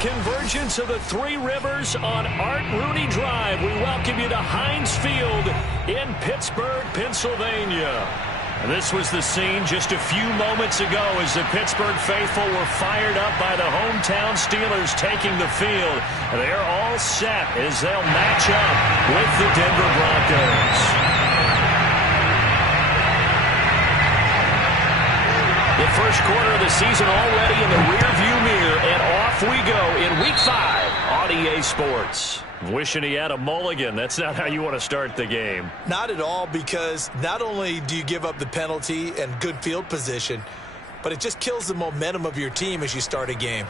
convergence of the Three Rivers on Art Rooney Drive. We welcome you to Heinz Field in Pittsburgh, Pennsylvania. And this was the scene just a few moments ago as the Pittsburgh faithful were fired up by the hometown Steelers taking the field. They're all set as they'll match up with the Denver Broncos. The first quarter of the season already in the rearview mirror, and off we go in Week 5 on EA Sports. Wishing he had a mulligan. That's not how you want to start the game. Not at all, because not only do you give up the penalty and good field position, but it just kills the momentum of your team as you start a game.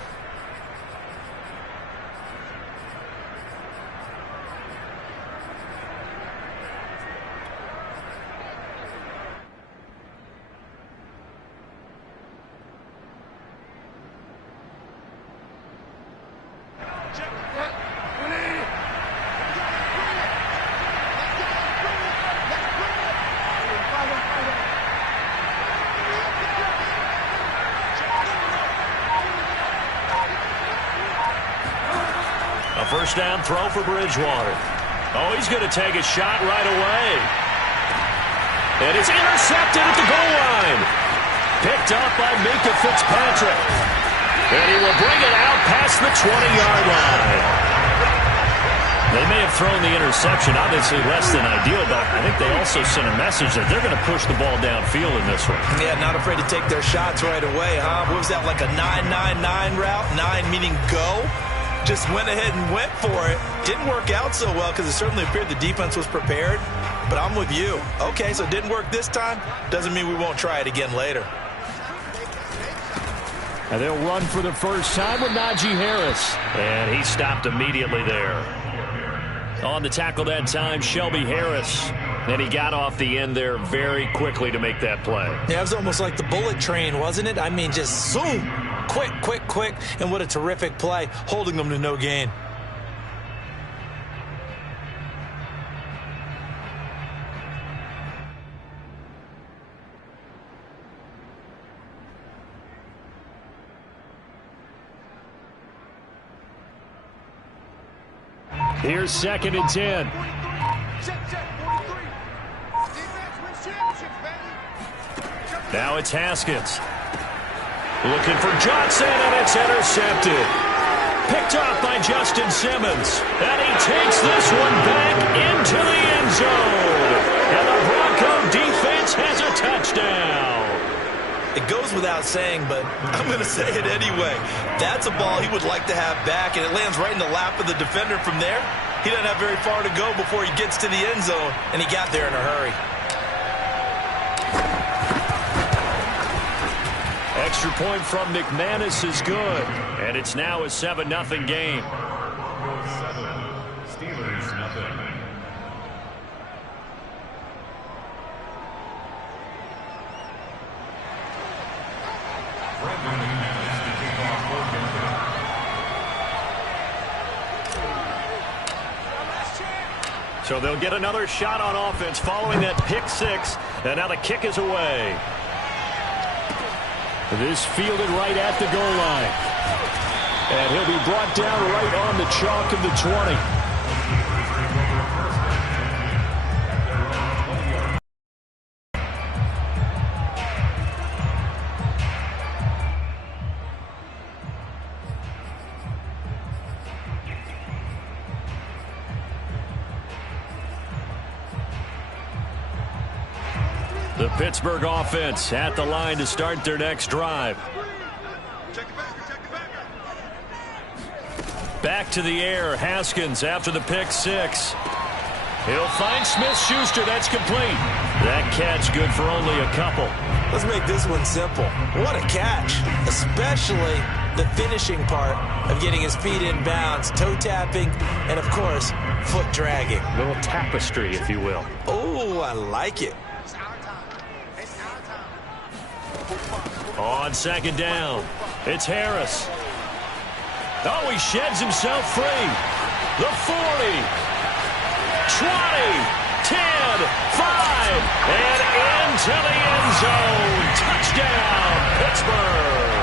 First down throw for Bridgewater. Oh, he's going to take a shot right away. And it's intercepted at the goal line. Picked up by Minkah Fitzpatrick. And he will bring it out past the 20-yard line. They may have thrown the interception, obviously less than ideal, but I think they also sent a message that they're going to push the ball downfield in this one. Yeah, not afraid to take their shots right away, huh? What was that, like a 9-9-9 route? 9 meaning go? Just went ahead and went for it. Didn't work out so well because it certainly appeared the defense was prepared. But I'm with you. Okay, so it didn't work this time. Doesn't mean we won't try it again later. And they'll run for the first time with Najee Harris. And he stopped immediately there. On the tackle that time, Shelby Harris. And he got off the end there very quickly to make that play. Yeah, it was almost like the bullet train, wasn't it? I mean, just zoom. Quick, quick, quick. And what a terrific play, holding them to no gain. Here's 2nd and 10. Now it's Haskins. Looking for Johnson, and it's intercepted. Picked up by Justin Simmons. And he takes this one back into the end zone. And the Bronco defense has a touchdown. It goes without saying, but I'm going to say it anyway. That's a ball he would like to have back, and it lands right in the lap of the defender from there. He doesn't have very far to go before he gets to the end zone, and he got there in a hurry. Extra point from McManus is good, and it's now a 7-0 game. Steelers nothing. So they'll get another shot on offense following that pick six, and now the kick is away. This fielded right at the goal line. And he'll be brought down right on the chalk of the 20. The Pittsburgh offense at the line to start their next drive. Back to the air. Haskins after the pick six. He'll find Smith-Schuster. That's complete. That catch good for only a couple. Let's make this one simple. What a catch, especially the finishing part of getting his feet in bounds, toe tapping, and, of course, foot dragging. A little tapestry, if you will. Oh, I like it. On 2nd down, it's Harris. Oh, he sheds himself free. The 40, 20, 10, 5, and into the end zone. Touchdown, Pittsburgh.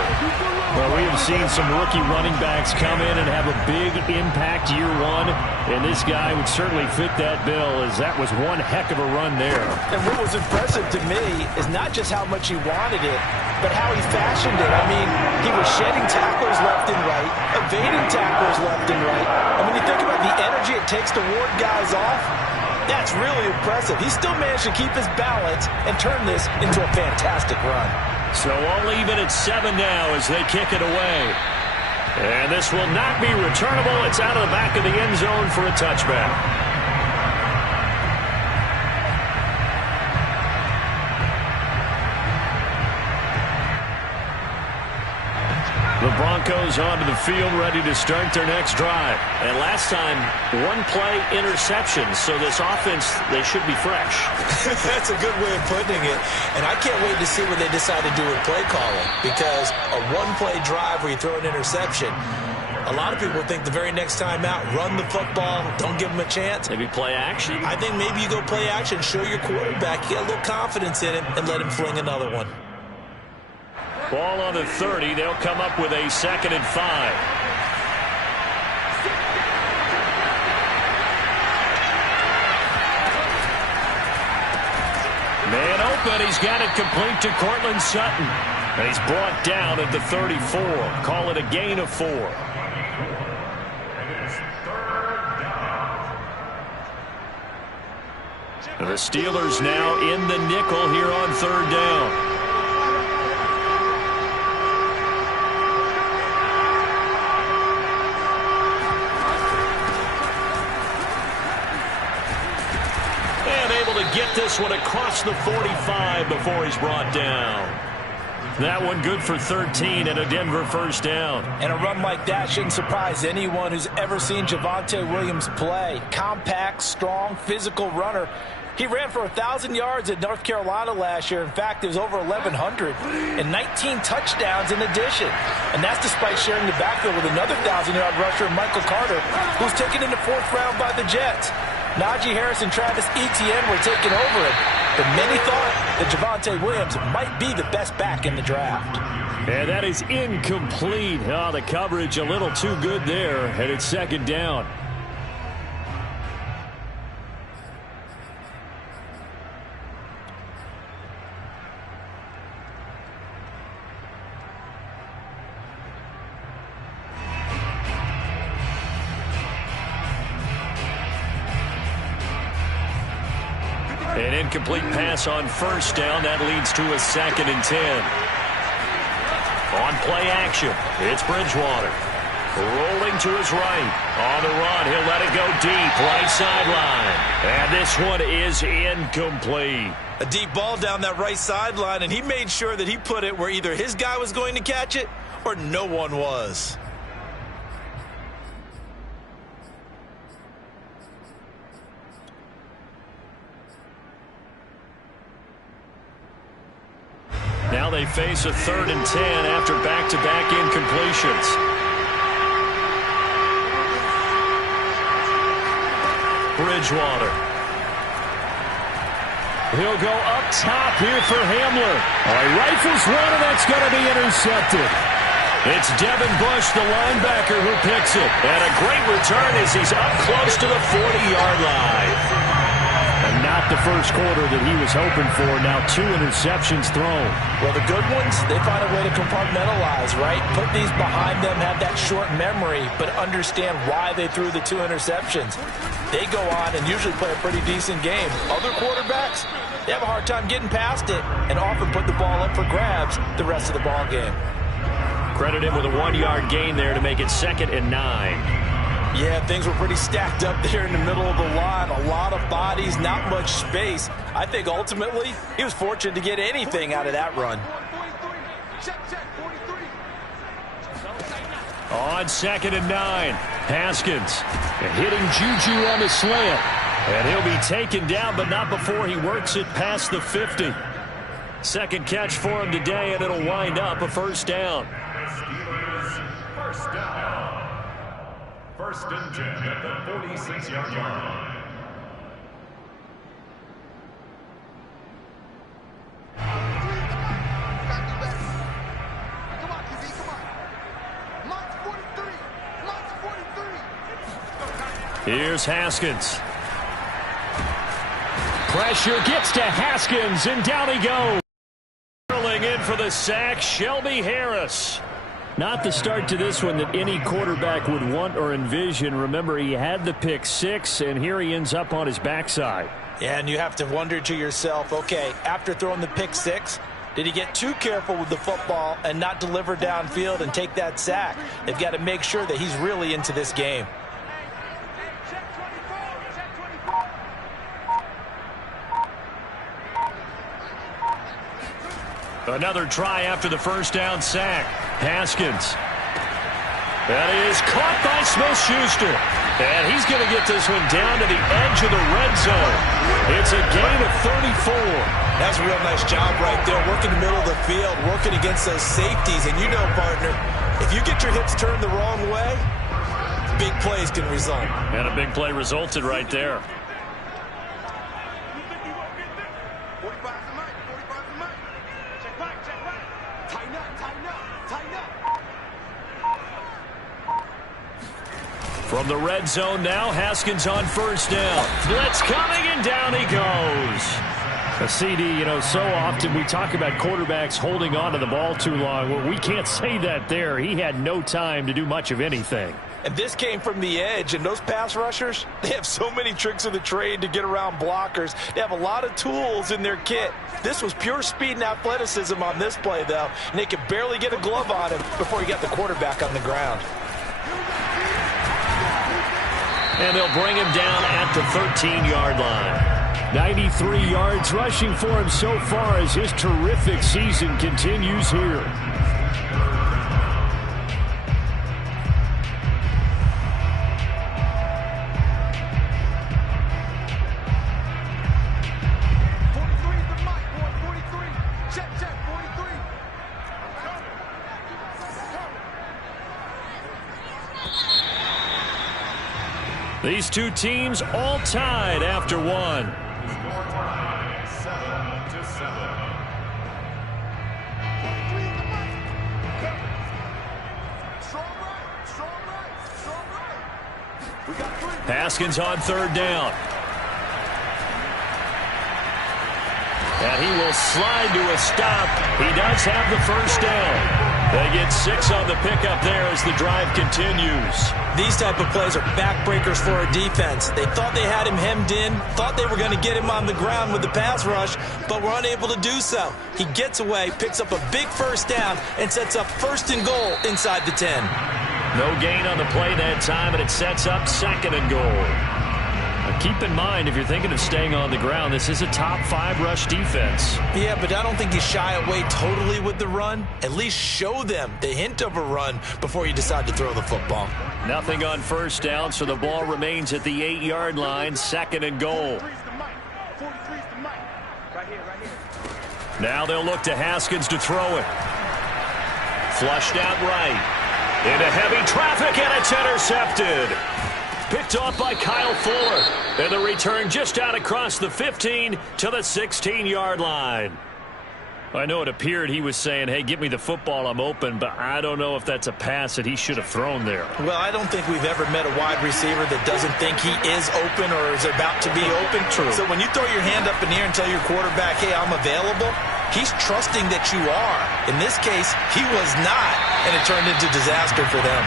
Well, We have seen some rookie running backs come in and have a big impact year one, and this guy would certainly fit that bill, as that was one heck of a run there. And what was impressive to me is not just how much he wanted it, but how he fashioned it. I mean, he was shedding tackles left and right, evading tackles left and right. And when you think about the energy it takes to ward guys off, that's really impressive. He still managed to keep his balance and turn this into a fantastic run. So all even at 7 now as they kick it away. And this will not be returnable. It's out of the back of the end zone for a touchback. The Broncos onto the field, ready to start their next drive. And last time, one-play interception, so this offense, they should be fresh. That's a good way of putting it. And I can't wait to see what they decide to do with play calling, because a one-play drive where you throw an interception, a lot of people think the very next time out, run the football, don't give them a chance. Maybe play action? I think maybe you go play action, show your quarterback, get a little confidence in him, and let him fling another one. Ball on the 30. They'll come up with a 2nd and 5. Man open. He's got it complete to Cortland Sutton. And he's brought down at the 34. Call it a gain of 4. The Steelers now in the nickel here on 3rd down. Get this one across the 45 before he's brought down. That one good for 13 and a Denver 1st down. And a run like that shouldn't surprise anyone who's ever seen Javonte Williams play. Compact, strong, physical runner. He ran for 1,000 yards at North Carolina last year. In fact, it was over 1,100 and 19 touchdowns in addition. And that's despite sharing the backfield with another 1,000-yard rusher, Michael Carter, who's taken in the 4th round by the Jets. Najee Harris and Travis Etienne were taking over him, but many thought that Javonte Williams might be the best back in the draft. And that is incomplete. Oh, the coverage a little too good there, and it's 2nd down. An incomplete pass on 1st down. That leads to a 2nd and 10. On play action, it's Bridgewater. Rolling to his right. On the run, he'll let it go deep. Right sideline. And this one is incomplete. A deep ball down that right sideline, and he made sure that he put it where either his guy was going to catch it or no one was. Now they face a 3rd and 10 after back-to-back incompletions. Bridgewater. He'll go up top here for Hamler. He rifles one, and that's going to be intercepted. It's Devin Bush, the linebacker, who picks it. And a great return as he's up close to the 40-yard line. And not the first quarter that he was hoping for. Now 2 interceptions thrown. Well, the good ones, they find a way to compartmentalize, right? Put these behind them, have that short memory, but understand why they threw the 2 interceptions. They go on and usually play a pretty decent game. Other quarterbacks, they have a hard time getting past it and often put the ball up for grabs the rest of the ball game. Credit him with a 1-yard gain there to make it 2nd and 9. Yeah, things were pretty stacked up there in the middle of the line. A lot of bodies, not much space. I think ultimately he was fortunate to get anything out of that run. On 2nd and 9, Haskins hitting Juju on the slant. And he'll be taken down, but not before he works it past the 50. 2nd catch for him today, and it'll wind up a 1st down. 1st and 10 at the 46-yard line. Here's Haskins. Pressure gets to Haskins, and down he goes. Curling in for the sack, Shelby Harris. Not the start to this one that any quarterback would want or envision. Remember, he had the pick six, and here he ends up on his backside. Yeah, and you have to wonder to yourself, okay, after throwing the pick six, did he get too careful with the football and not deliver downfield and take that sack? They've got to make sure that he's really into this game. Another try after the first down sack. Haskins. That is caught by Smith-Schuster. And he's going to get this one down to the edge of the red zone. It's a gain of 34. That's a real nice job right there, working the middle of the field, working against those safeties. And you know, partner, if you get your hips turned the wrong way, big plays can result. And a big play resulted right there. From the red zone now, Haskins on first down. Blitz coming, and down he goes. A CD, so often we talk about quarterbacks holding on to the ball too long. Well, we can't say that there. He had no time to do much of anything. And this came from the edge, and those pass rushers, they have so many tricks of the trade to get around blockers. They have a lot of tools in their kit. This was pure speed and athleticism on this play, though, and they could barely get a glove on him before he got the quarterback on the ground. And they'll bring him down at the 13-yard line. 93 yards rushing for him so far as his terrific season continues here. These two teams all tied after one. Scoreline 7-7. Haskins on third down. And he will slide to a stop. He does have the first down. They get 6 on the pickup there as the drive continues. These type of plays are backbreakers for a defense. They thought they had him hemmed in, thought they were going to get him on the ground with the pass rush, but were unable to do so. He gets away, picks up a big first down, and sets up first and goal inside the 10. No gain on the play that time, and it sets up second and goal. Now keep in mind, if you're thinking of staying on the ground, this is a top 5 rush defense. Yeah, but I don't think you shy away totally with the run. At least show them the hint of a run before you decide to throw the football. Nothing on first down, so the ball remains at the 8-yard line, second and goal. Now they'll look to Haskins to throw it. Flushed out right. Into heavy traffic, and it's intercepted. Picked off by Kyle Fuller. And the return just out across the 15 to the 16-yard line. I know it appeared he was saying, hey, get me the football, I'm open, but I don't know if that's a pass that he should have thrown there. Well, I don't think we've ever met a wide receiver that doesn't think he is open or is about to be open. True. So when you throw your hand up in the air and tell your quarterback, hey, I'm available, he's trusting that you are. In this case, he was not, and it turned into disaster for them.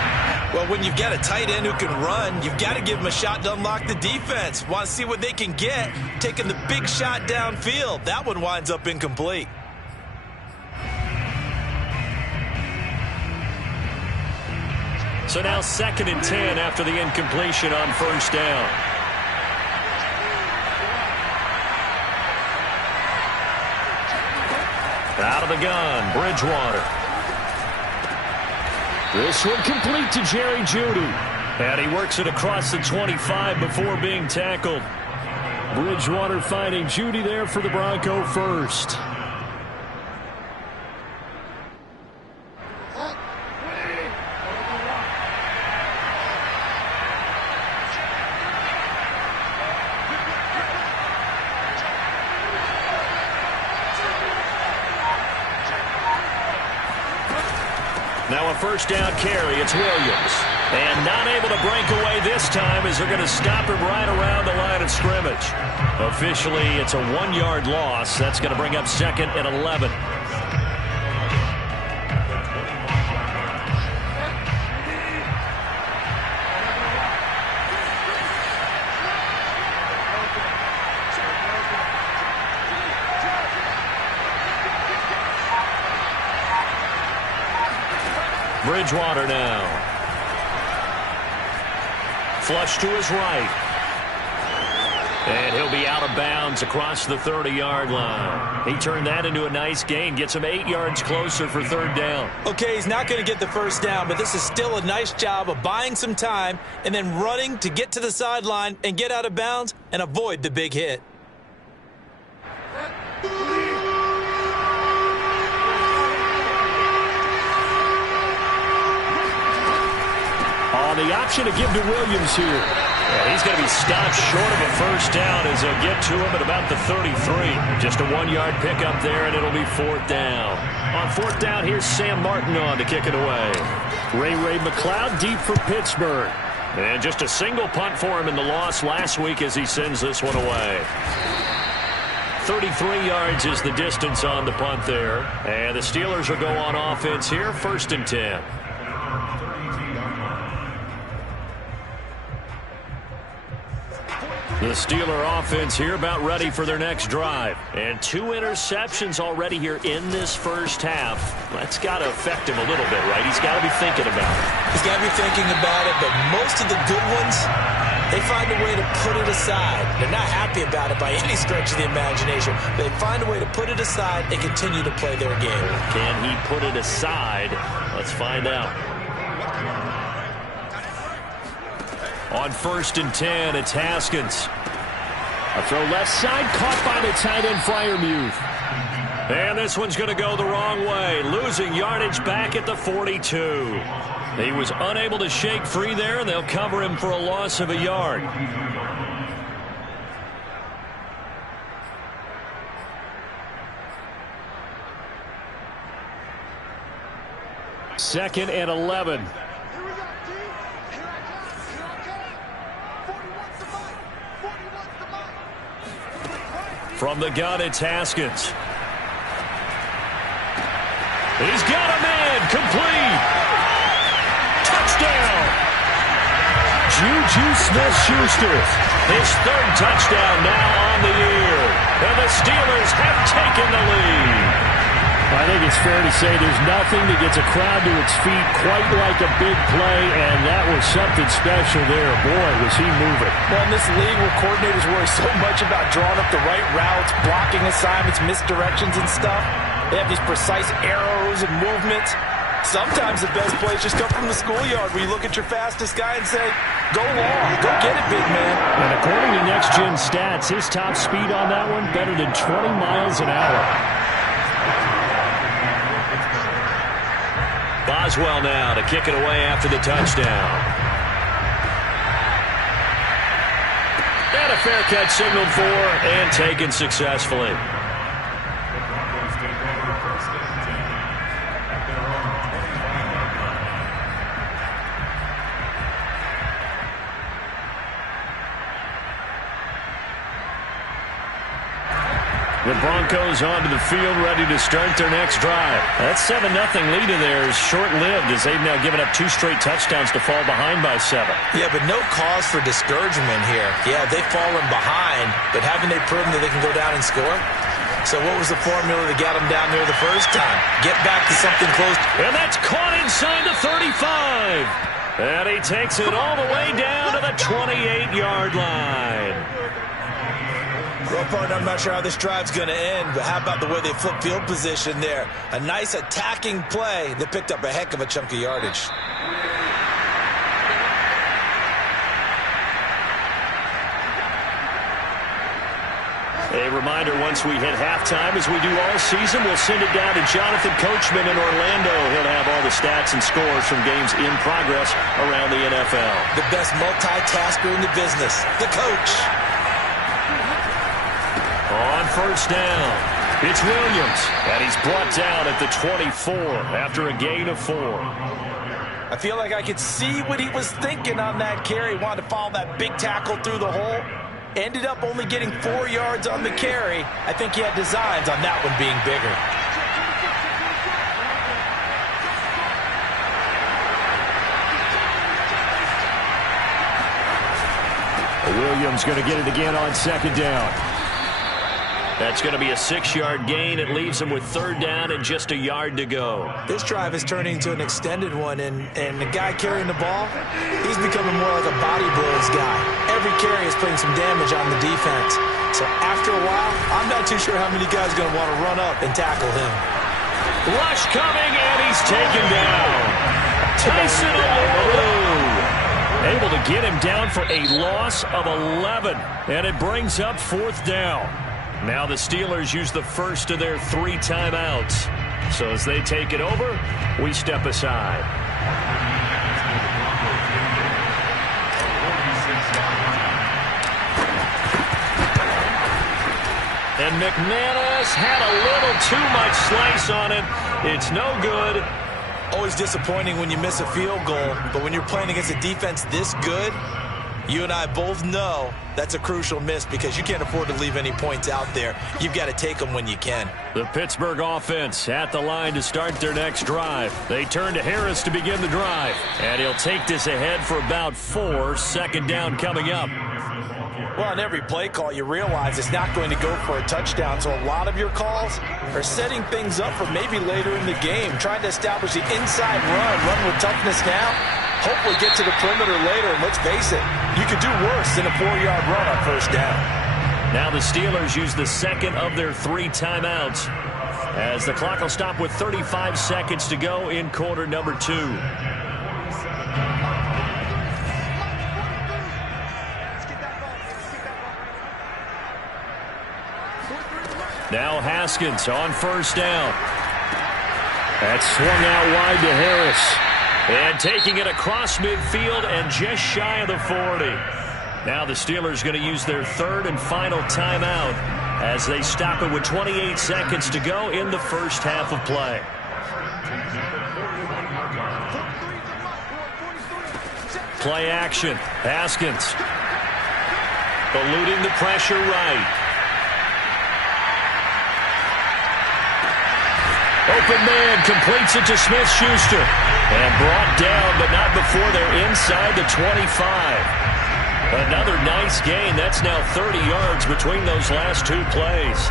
Well, when you've got a tight end who can run, you've got to give him a shot to unlock the defense. Want to see what they can get, taking the big shot downfield. That one winds up incomplete. So now 2nd and 10 after the incompletion on first down. Out of the gun, Bridgewater. This one complete to Jerry Jeudy. And he works it across the 25 before being tackled. Bridgewater finding Jeudy there for the Bronco first. Now a first down carry. It's Williams. And not able to break away this time as they're going to stop him right around the line of scrimmage. Officially, it's a 1-yard loss. That's going to bring up 2nd and 11. Bridgewater now. Flush to his right. And he'll be out of bounds across the 30-yard line. He turned that into a nice gain. Gets him 8 yards closer for 3rd down. Okay, he's not going to get the first down, but this is still a nice job of buying some time and then running to get to the sideline and get out of bounds and avoid the big hit. The option to give to Williams here. Yeah, he's going to be stopped short of a first down as they'll get to him at about the 33. Just a 1-yard pickup there, and it'll be 4th down. On 4th down, here's Sam Martin on to kick it away. Ray McLeod deep for Pittsburgh. And just a single punt for him in the loss last week as he sends this one away. 33 yards is the distance on the punt there. And the Steelers will go on offense here, 1st and 10. The Steeler offense here about ready for their next drive. And 2 interceptions already here in this first half. That's got to affect him a little bit, right? He's got to be thinking about it. He's got to be thinking about it, but most of the good ones, they find a way to put it aside. They're not happy about it by any stretch of the imagination. They find a way to put it aside and continue to play their game. Can he put it aside? Let's find out. On 1st and 10, it's Haskins. A throw left side, caught by the tight end Freiermuth. And this one's going to go the wrong way, losing yardage back at the 42. He was unable to shake free there, and they'll cover him for a loss of a yard. Second and 11. From the gun, it's Haskins. He's got a man, complete. Touchdown. Juju Smith-Schuster. His 3rd touchdown now on the year. And the Steelers have taken the lead. I think it's fair to say there's nothing that gets a crowd to its feet quite like a big play, and that was something special there. Boy, was he moving. Well, in this league where coordinators worry so much about drawing up the right routes, blocking assignments, misdirections and stuff, they have these precise arrows and movements. Sometimes the best plays just come from the schoolyard where you look at your fastest guy and say, go long, go get it, big man. And according to Next Gen Stats, his top speed on that one, better than 20 miles an hour. Boswell now to kick it away after the touchdown. And a fair catch signaled for and taken successfully. The Broncos onto the field, ready to start their next drive. That 7-0 lead in there is short-lived as they've now given up 2 straight touchdowns to fall behind by 7. Yeah, but no cause for discouragement here. Yeah, they've fallen behind, but haven't they proven that they can go down and score? So what was the formula that got them down there the first time? Get back to something close. And that's caught inside the 35. And he takes it all the way down to the 28-yard line. Well, partner, I'm not sure how this drive's going to end, but how about the way they flip field position there? A nice attacking play that picked up a heck of a chunk of yardage. A reminder, once we hit halftime, as we do all season, we'll send it down to Jonathan Coachman in Orlando. He'll have all the stats and scores from games in progress around the NFL. The best multitasker in the business, the coach. On 1st down, it's Williams, and he's brought down at the 24 after a gain of 4. I feel like I could see what he was thinking on that carry. Wanted to follow that big tackle through the hole. Ended up only getting 4 yards on the carry. I think he had designs on that one being bigger. Williams going to get it again on second down. That's going to be a 6-yard gain. It leaves him with third down and just a yard to go. This drive is turning into an extended one, and the guy carrying the ball, he's becoming more like a body blows guy. Every carry is putting some damage on the defense. So after a while, I'm not too sure how many guys are going to want to run up and tackle him. Rush coming, and he's taken down. Tyson Alolu able to get him down for a loss of 11, and it brings up fourth down. Now the Steelers use the first of their 3 timeouts. So as they take it over, we step aside. And McManus had a little too much slice on it. It's no good. Always disappointing when you miss a field goal, but when you're playing against a defense this good, you and I both know that's a crucial miss because you can't afford to leave any points out there. You've got to take them when you can. The Pittsburgh offense at the line to start their next drive. They turn to Harris to begin the drive, and he'll take this ahead for about 4. Second down coming up. Well, on every play call, you realize it's not going to go for a touchdown, so a lot of your calls are setting things up for maybe later in the game, trying to establish the inside run with toughness now, hopefully get to the perimeter later, and let's face it, you could do worse than a 4-yard run on first down. Now the Steelers use the second of their 3 timeouts as the clock will stop with 35 seconds to go in quarter number 2. Now Haskins on first down. That's swung out wide to Harris. And taking it across midfield and just shy of the 40. Now the Steelers going to use their 3rd and final timeout as they stop it with 28 seconds to go in the first half of play. Play action. Haskins eluding the pressure right. Open man completes it to Smith-Schuster. And brought down, but not before they're inside the 25. Another nice gain. That's now 30 yards between those last 2 plays.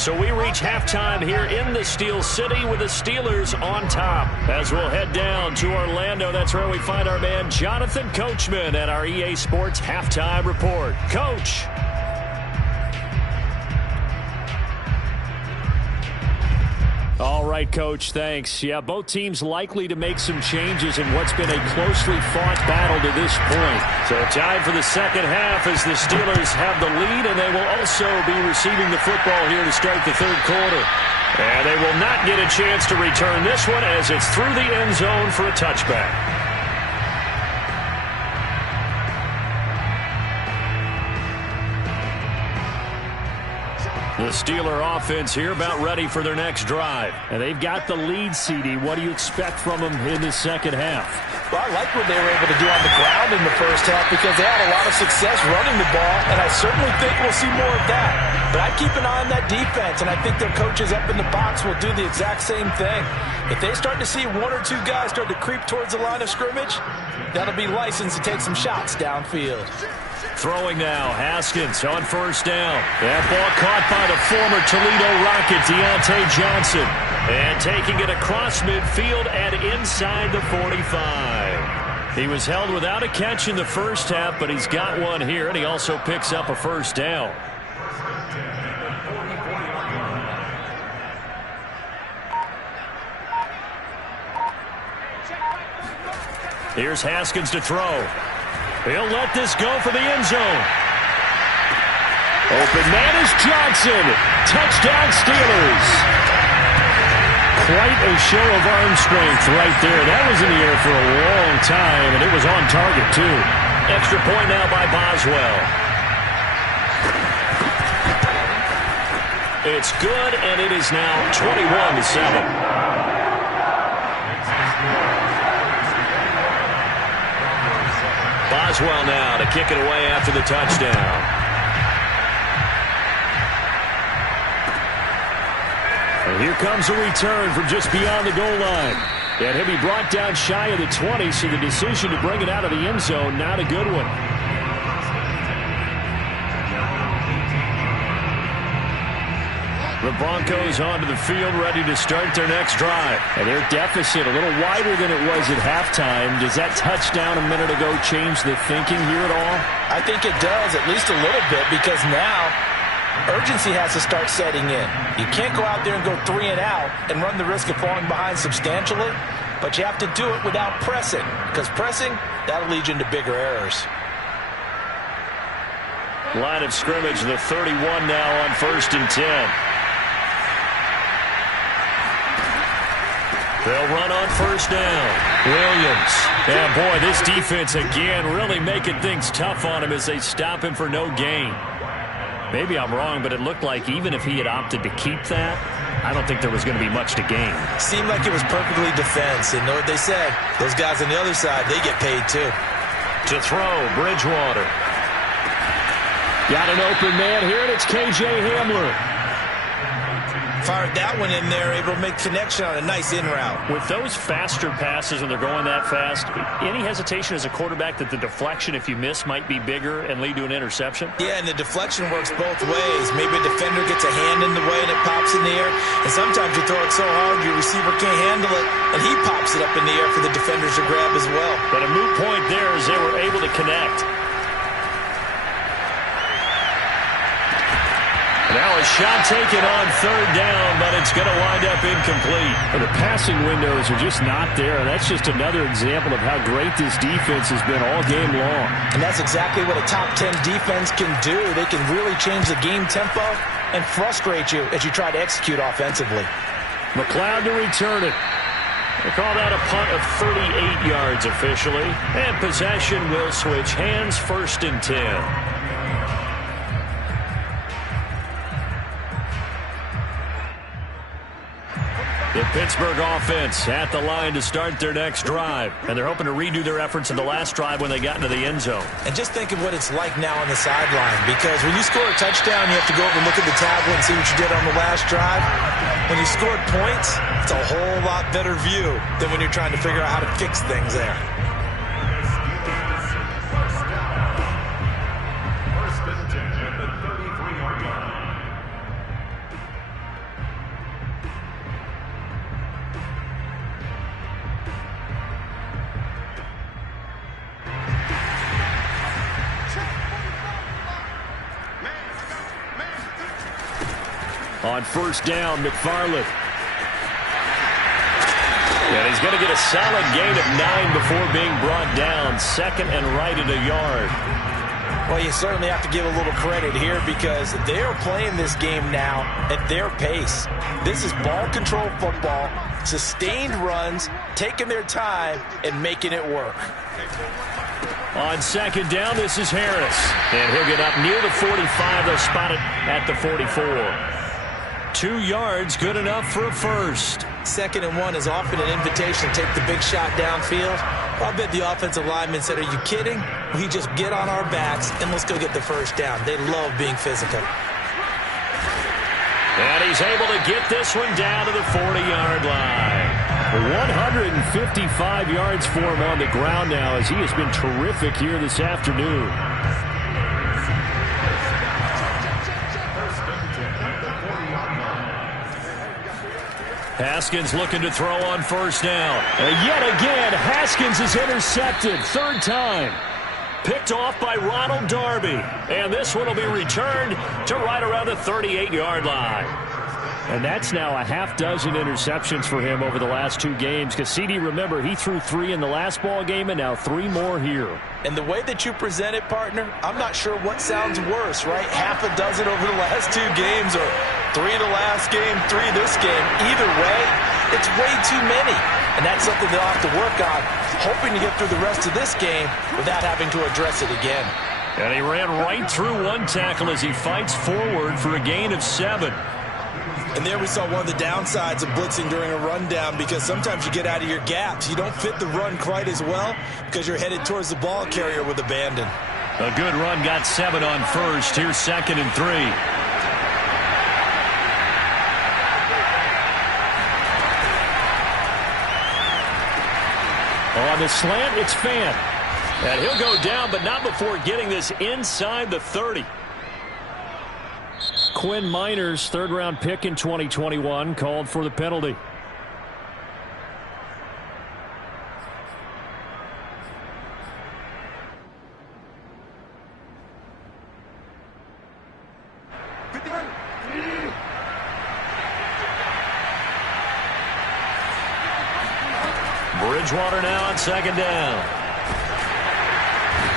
So we reach halftime here in the Steel City with the Steelers on top. As we'll head down to Orlando, that's where we find our man Jonathan Coachman at our EA Sports Halftime Report. Coach. All right, Coach, thanks. Yeah, both teams likely to make some changes in what's been a closely fought battle to this point. So time for the second half as the Steelers have the lead, and they will also be receiving the football here to start the third quarter. And they will not get a chance to return this one as it's through the end zone for a touchback. The Steeler offense here about ready for their next drive. And they've got the lead, CD. What do you expect from them in the second half? Well, I like what they were able to do on the ground in the first half because they had a lot of success running the ball, and I certainly think we'll see more of that. But I keep an eye on that defense, and I think their coaches up in the box will do the exact same thing. If they start to see 1 or 2 guys start to creep towards the line of scrimmage, that'll be licensed to take some shots downfield. Throwing now, Haskins on first down. That ball caught by the former Toledo Rocket, Deontay Johnson. And taking it across midfield and inside the 45. He was held without a catch in the first half, but he's got one here, and he also picks up a first down. Here's Haskins to throw. He'll let this go for the end zone. Open man is Johnson. Touchdown Steelers. Quite a show of arm strength right there. That was in the air for a long time, and it was on target, too. Extra point now by Boswell. It's good, and it is now 21-7. Boswell now to kick it away after the touchdown. And here comes a return from just beyond the goal line. And he'll be brought down shy of the 20, so the decision to bring it out of the end zone, not a good one. The Broncos onto the field, ready to start their next drive. And their deficit a little wider than it was at halftime. Does that touchdown a minute ago change the thinking here at all? I think it does, at least a little bit, because now urgency has to start setting in. You can't go out there and go 3 and out and run the risk of falling behind substantially, but you have to do it without pressing, because pressing, that'll lead you into bigger errors. Line of scrimmage, the 31 now on 1st and 10. They'll run on 1st down. Williams. And boy, this defense again really making things tough on him as they stop him for no gain. Maybe I'm wrong, but it looked like even if he had opted to keep that, I don't think there was going to be much to gain. Seemed like it was perfectly defense. And know what they said? Those guys on the other side, they get paid too. To throw, Bridgewater. Got an open man here, and it's K.J. Hamler. Fired that one in there, able to make connection on a nice in route. With those faster passes when they're going that fast, any hesitation as a quarterback that the deflection, if you miss, might be bigger and lead to an interception? Yeah, and the deflection works both ways. Maybe a defender gets a hand in the way and it pops in the air. And sometimes you throw it so hard your receiver can't handle it, and he pops it up in the air for the defenders to grab as well. But a moot point there as they were able to connect. Now a shot taken on 3rd down, but it's going to wind up incomplete. The passing windows are just not there. That's just another example of how great this defense has been all game long. And that's exactly what a top 10 defense can do. They can really change the game tempo and frustrate you as you try to execute offensively. McLeod to return it. They call that a punt of 38 yards officially. And possession will switch hands, 1st and 10. The Pittsburgh offense at the line to start their next drive. And they're hoping to redo their efforts in the last drive when they got into the end zone. And just think of what it's like now on the sideline. Because when you score a touchdown, you have to go over and look at the tablet and see what you did on the last drive. When you scored points, it's a whole lot better view than when you're trying to figure out how to fix things there. On 1st down, McFarland. And he's going to get a solid gain of 9 before being brought down. 2nd and right at a yard. Well, you certainly have to give a little credit here because they are playing this game now at their pace. This is ball control football, sustained runs, taking their time, and making it work. On 2nd down, this is Harris. And he'll get up near the 45. They'll spot it at the 44. 2 yards, good enough for a first. 2nd and 1 is often an invitation to take the big shot downfield. I bet the offensive lineman said, are you kidding? We just get on our backs and let's go get the first down. They love being physical. And he's able to get this one down to the 40-yard line. 155 yards for him on the ground now as he has been terrific here this afternoon. Haskins looking to throw on 1st down. And yet again, Haskins is intercepted. 3rd time. Picked off by Ronald Darby. And this one will be returned to right around the 38-yard line. And that's now a half dozen interceptions for him over the last 2 games. Because, CD, remember, he threw 3 in the last ball game and now 3 more here. And the way that you present it, partner, I'm not sure what sounds worse, right? Half a dozen over the last 2 games or 3 the last game, 3 this game. Either way, it's way too many. And that's something they'll have to work on, hoping to get through the rest of this game without having to address it again. And he ran right through 1 tackle as he fights forward for a gain of 7. And there we saw one of the downsides of blitzing during a rundown, because sometimes you get out of your gaps. You don't fit the run quite as well because you're headed towards the ball carrier with abandon. A good run, got 7 on first. Here's 2nd and 3. On the slant, it's Fant. And he'll go down, but not before getting this inside the 30. Quinn Miners, third-round pick in 2021, called for the penalty. Bridgewater now on 2nd down.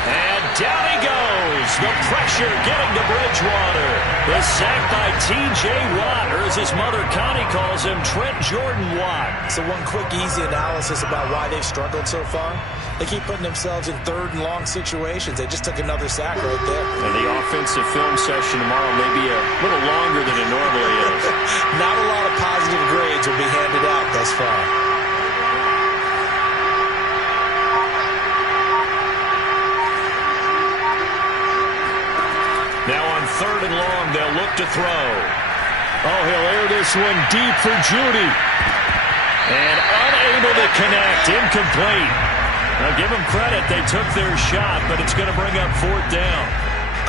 And down he goes. The pressure getting to Bridgewater. The sack by T.J. Watt, or as his mother Connie calls him, Trent Jordan Watt. So one quick, easy analysis about why they've struggled so far. They keep putting themselves in 3rd and long situations. They just took another sack right there. And the offensive film session tomorrow may be a little longer than it normally is. Not a lot of positive grades will be handed out thus far. Now on 3rd and long, they'll look to throw. Oh, he'll air this one deep for Judy. And unable to connect, incomplete. Now give them credit, they took their shot, but it's going to bring up 4th down.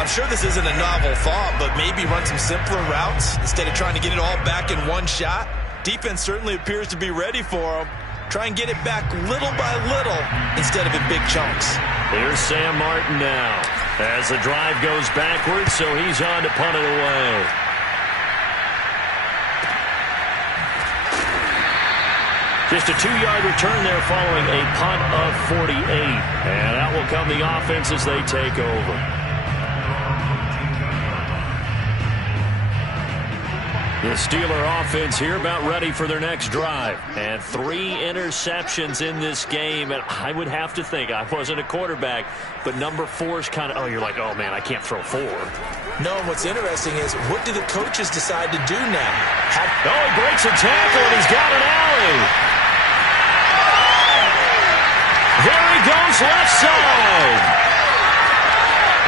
I'm sure this isn't a novel thought, but maybe run some simpler routes instead of trying to get it all back in one shot. Defense certainly appears to be ready for them. Try and get it back little by little instead of in big chunks. Here's Sam Martin now as the drive goes backwards, so he's on to punt it away. Just a 2-yard return there following a punt of 48. And out will come the offense as they take over. The Steeler offense here about ready for their next drive. And 3 interceptions in this game. And I would have to think, I wasn't a quarterback, but number 4 is kind of, you're like, oh, man, I can't throw 4. No, and what's interesting is, what do the coaches decide to do now? He breaks a tackle, and he's got an alley. There he goes, left side.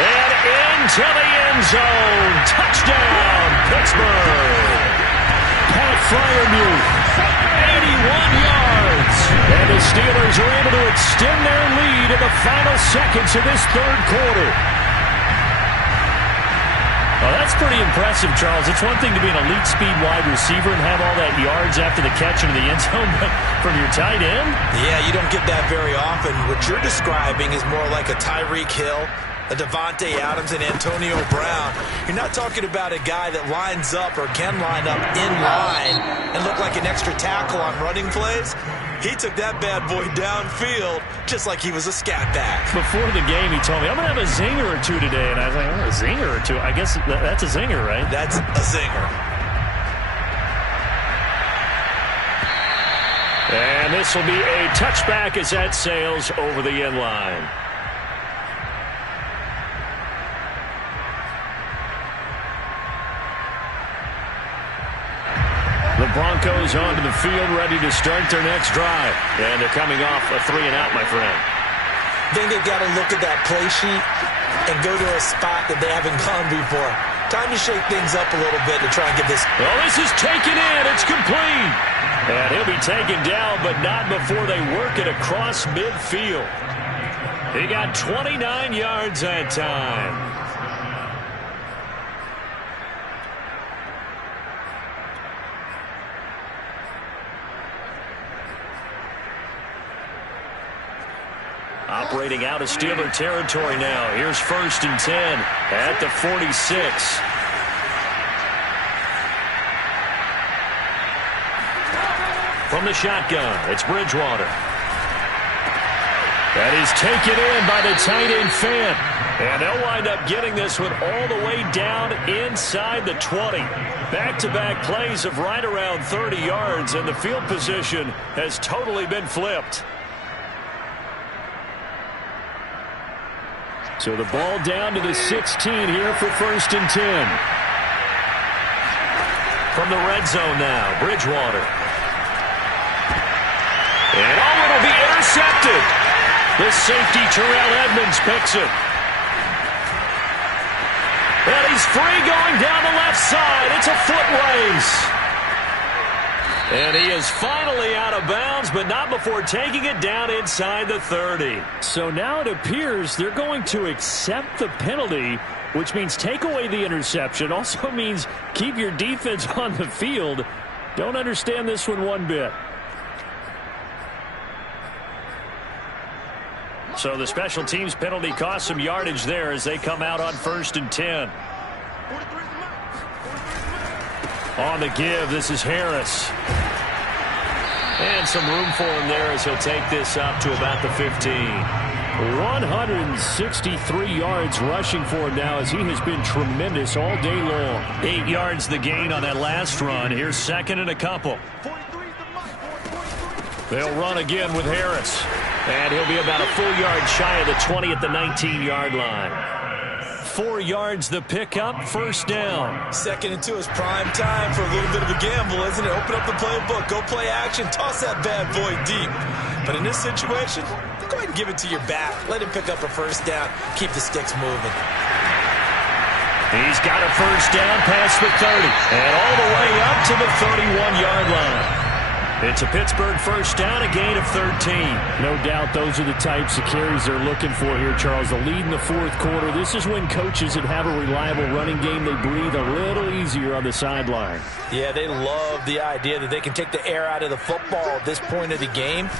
And into the end zone. Touchdown, Pittsburgh. Pat Fryermuth, 81 yards. And the Steelers are able to extend their lead in the final seconds of this 3rd quarter. Well, that's pretty impressive, Charles. It's one thing to be an elite speed wide receiver and have all that yards after the catch into the end zone, but from your tight end? Yeah, you don't get that very often. What you're describing is more like a Tyreek Hill, a Devontae Adams, and Antonio Brown. You're not talking about a guy that lines up or can line up in line and look like an extra tackle on running plays. He took that bad boy downfield just like he was a scat back. Before the game, he told me, I'm going to have a zinger or 2 today. And I was like, a zinger or 2? I guess that's a zinger, right? That's a zinger. And this will be a touchback as that sails over the end line. The Broncos onto the field, ready to start their next drive. And they're coming off a 3-and-out, my friend. I think they've got to look at that play sheet and go to a spot that they haven't gone before. Time to shake things up a little bit to try and get this. Oh, this is taken in. It's complete. And he'll be taken down, but not before they work it across midfield. He got 29 yards that time. Operating out of Steeler territory now. Here's 1st and 10 at the 46. From the shotgun, it's Bridgewater. That is taken in by the tight end Fant. And they'll wind up getting this one all the way down inside the 20. Back-to-back plays of right around 30 yards, and the field position has totally been flipped. So the ball down to the 16 here for 1st and 10. From the red zone now, Bridgewater. And it'll be intercepted. The safety, Terrell Edmonds, picks it. And he's free going down the left side. It's a foot race. And he is finally out of bounds, but not before taking it down inside the 30. So now it appears they're going to accept the penalty, which means take away the interception. Also means keep your defense on the field. Don't understand this one bit. So the special teams penalty cost some yardage there as they come out on 1st and 10. On the give, this is Harris. And some room for him there as he'll take this up to about the 15. 163 yards rushing for him now as he has been tremendous all day long. 8 yards the gain on that last run. Here's 2nd and a couple. They'll run again with Harris. And he'll be about a full yard shy of the 20 at the 19-yard line. 4 yards the pickup, 1st down. 2nd and 2 is prime time for a little bit of a gamble, isn't it? Open up the playbook, go play action, toss that bad boy deep. But in this situation, go ahead and give it to your back. Let him pick up a 1st down, keep the sticks moving. He's got a 1st down past the 30 and all the way up to the 31-yard line. It's a Pittsburgh 1st down, a gain of 13. No doubt those are the types of carries they're looking for here, Charles. The lead in the 4th quarter. This is when coaches that have a reliable running game, they breathe a little easier on the sideline. Yeah, they love the idea that they can take the air out of the football at this point of the game.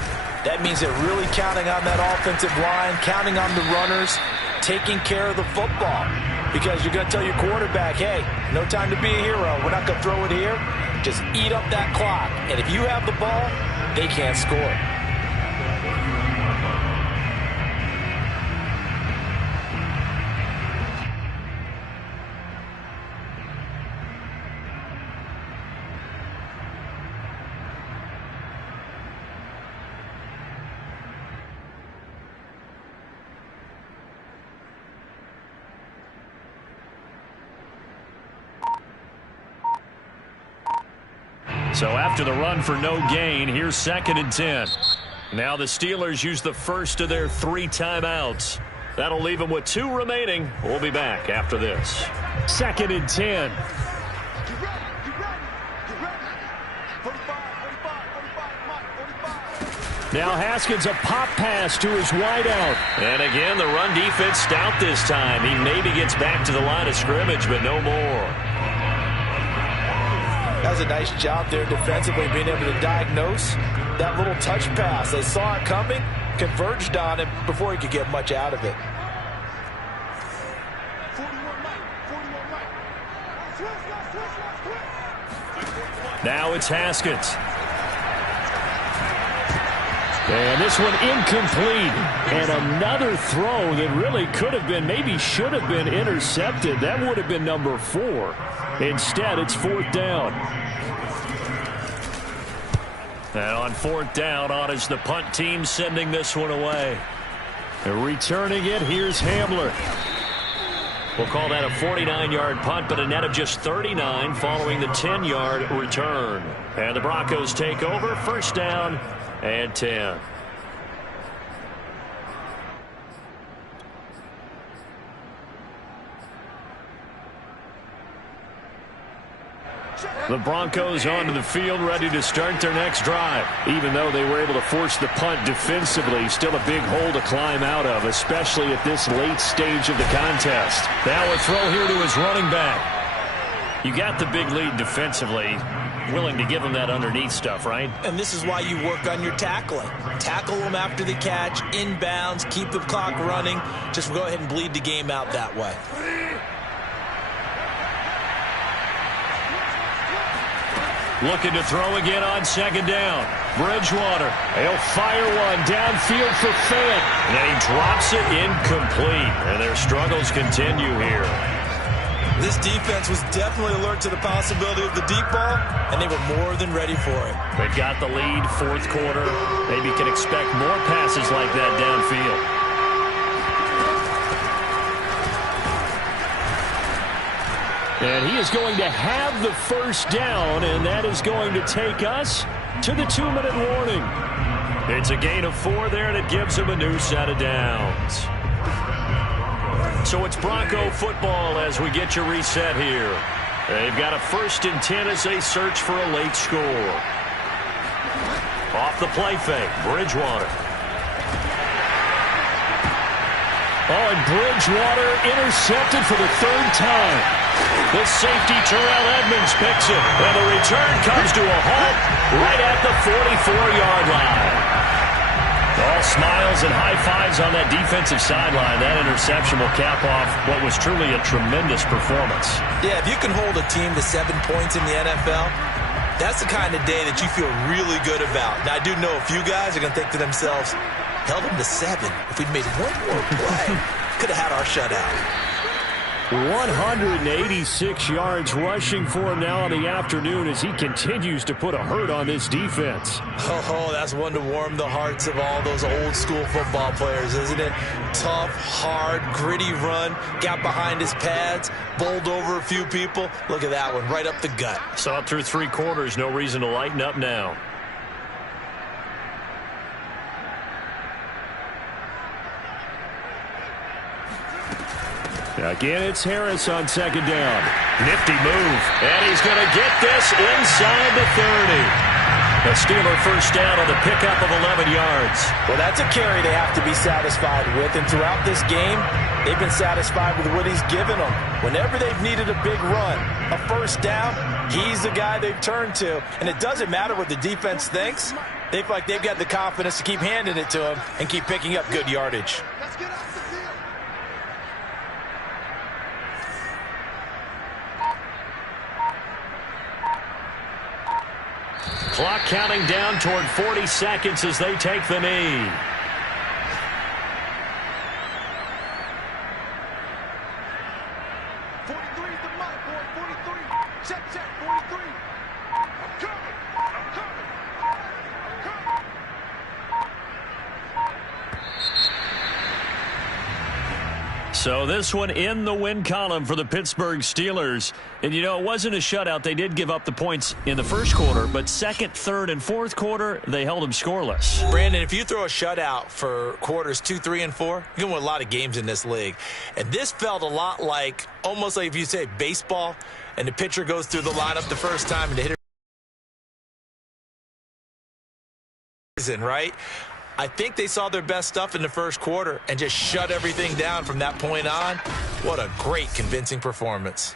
That means they're really counting on that offensive line, counting on the runners, taking care of the football. Because you're going to tell your quarterback, hey, no time to be a hero. We're not going to throw it here. Just eat up that clock. And if you have the ball, they can't score. So after the run for no gain, here's 2nd and 10. Now the Steelers use the first of their 3 timeouts. That'll leave them with 2 remaining. We'll be back after this. 2nd and 10. Now Haskins, a pop pass to his wideout. And again, the run defense stout this time. He maybe gets back to the line of scrimmage, but no more. That was a nice job there defensively, being able to diagnose that little touch pass. They saw it coming, converged on him before he could get much out of it. Now it's Haskins. And this one incomplete. And another throw that really could have been, maybe should have been intercepted. That would have been number 4. Instead, it's 4th down. And on 4th down, on is the punt team sending this one away. Returning it, here's Hamler. We'll call that a 49-yard punt, but a net of just 39 following the 10-yard return. And the Broncos take over, 1st down and 10. The Broncos onto the field, ready to start their next drive. Even though they were able to force the punt defensively, still a big hole to climb out of, especially at this late stage of the contest. Now a throw here to his running back. You got the big lead defensively. Willing to give him that underneath stuff, right? And this is why you work on your tackling. Tackle them after the catch, inbounds, keep the clock running. Just go ahead and bleed the game out that way. Looking to throw again on 2nd down. Bridgewater. He'll fire one downfield for Fant. And he drops it incomplete. And their struggles continue here. This defense was definitely alert to the possibility of the deep ball, and they were more than ready for it. They've got the lead, 4th quarter. Maybe can expect more passes like that downfield. And he is going to have the first down, and that is going to take us to the 2-minute warning. It's a gain of 4 there, and it gives him a new set of downs. So it's Bronco football as we get you reset here. They've got a 1st and 10 as they search for a late score. Off the play fake, Bridgewater. Oh, and Bridgewater intercepted for the 3rd time. The safety, Terrell Edmonds, picks it. And the return comes to a halt right at the 44-yard line. All smiles and high fives on that defensive sideline. That interception will cap off what was truly a tremendous performance. Yeah, if you can hold a team to 7 points in the NFL, that's the kind of day that you feel really good about. Now, I do know a few guys are going to think to themselves, held them to 7. If we'd made one more play, could have had our shutout. 186 yards rushing for him now in the afternoon as he continues to put a hurt on this defense. Oh, that's one to warm the hearts of all those old school football players, isn't it? Tough, hard, gritty run, got behind his pads, bowled over a few people. Look at that one, right up the gut. Saw it through 3 quarters, no reason to lighten up now. Again, it's Harris on 2nd down. Nifty move. And he's going to get this inside the 30. A Steeler first down on the pickup of 11 yards. Well, that's a carry they have to be satisfied with. And throughout this game, they've been satisfied with what he's given them. Whenever they've needed a big run, a first down, he's the guy they've turned to. And it doesn't matter what the defense thinks. They feel like they've got the confidence to keep handing it to him and keep picking up good yardage. Clock counting down toward 40 seconds as they take the knee. So this one in the win column for the Pittsburgh Steelers. And, you know, it wasn't a shutout. They did give up the points in the first quarter, but 2nd, 3rd, and 4th quarter, they held them scoreless. Brandon, if you throw a shutout for quarters 2, 3, and 4, you can win a lot of games in this league. And this felt a lot like, almost like if you say baseball, and the pitcher goes through the lineup the first time and the hitter isn't, right? I think they saw their best stuff in the first quarter and just shut everything down from that point on. What a great, convincing performance.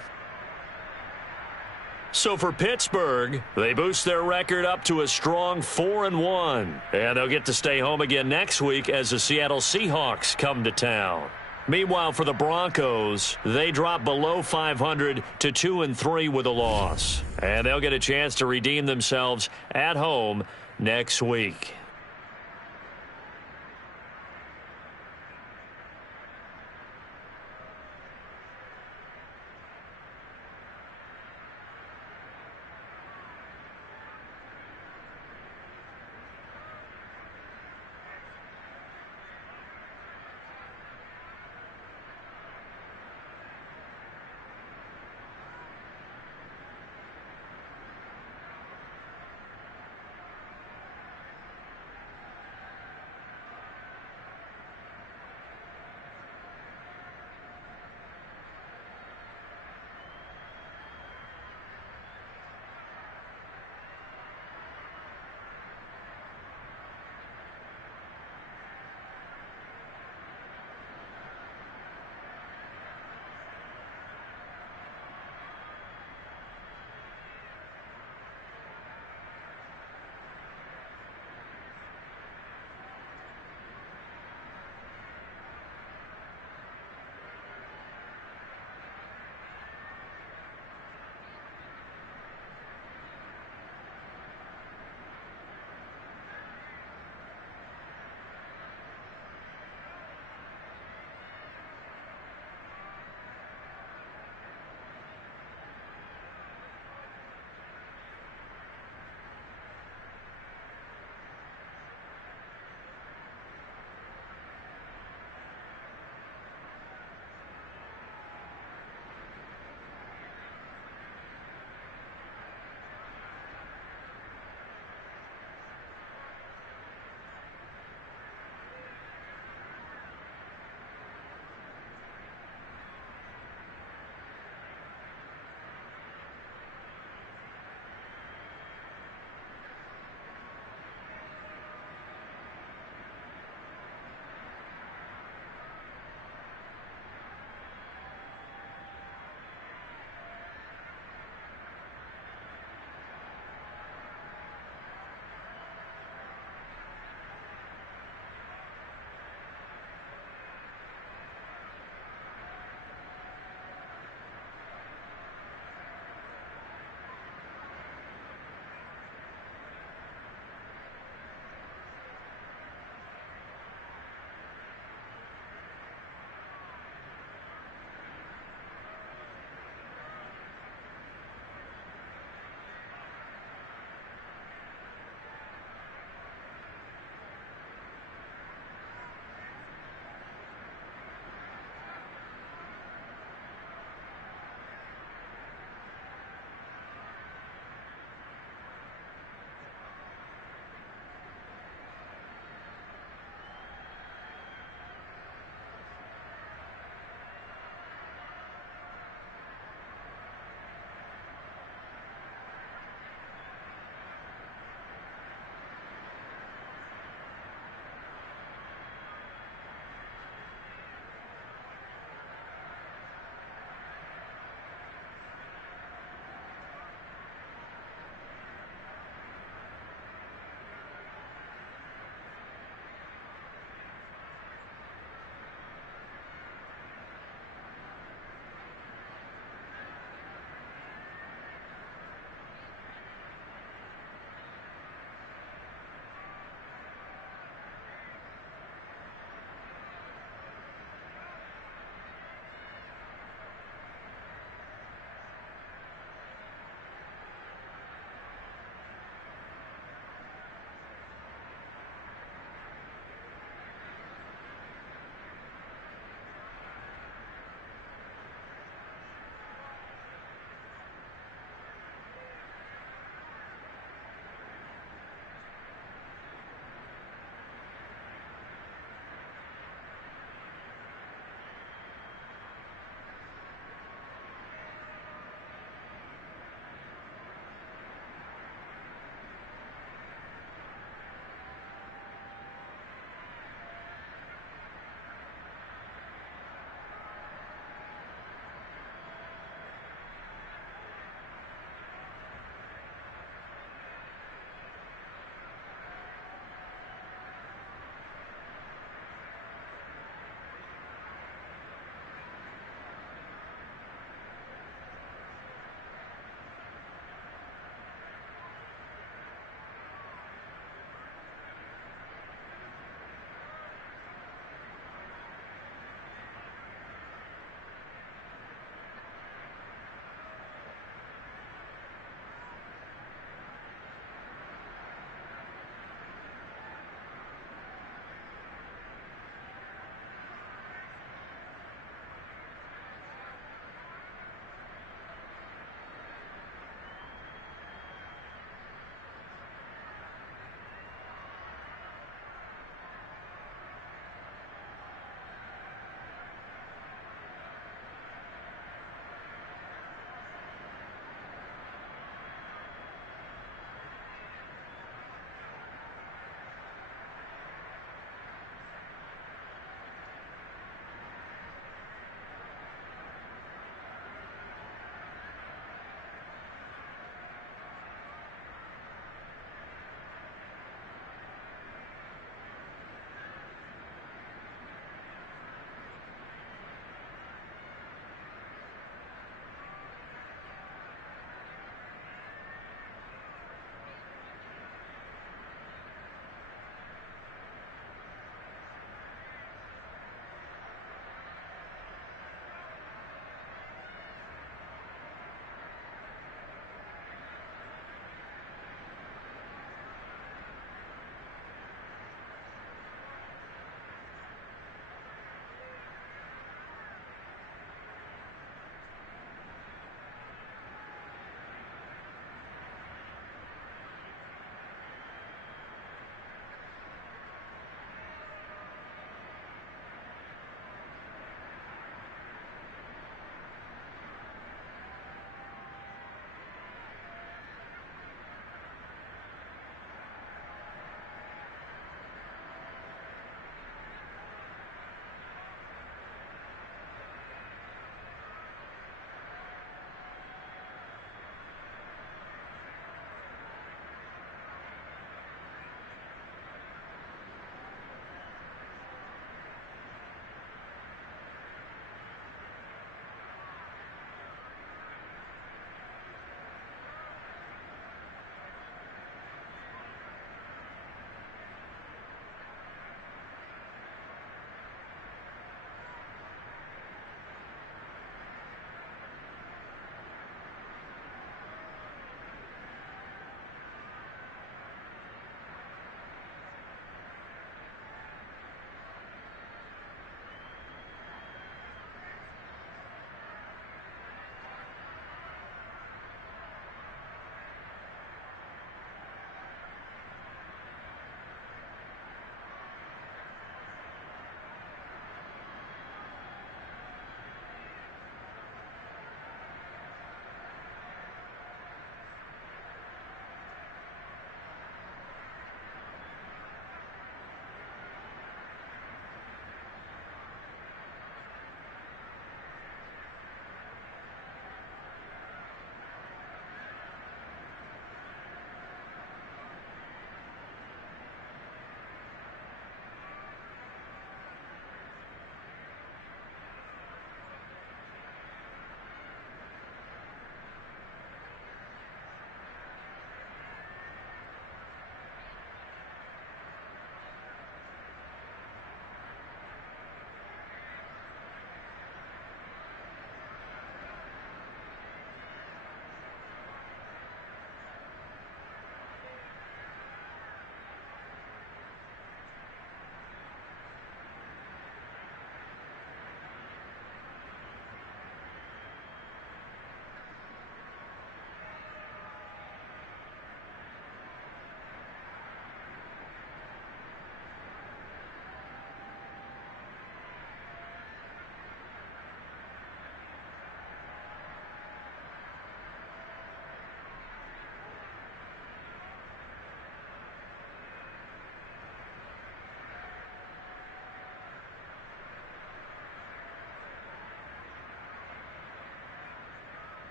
So for Pittsburgh, they boost their record up to a strong 4-1. And they'll get to stay home again next week as the Seattle Seahawks come to town. Meanwhile, for the Broncos, they drop below 500 to 2-3 with a loss. And they'll get a chance to redeem themselves at home next week.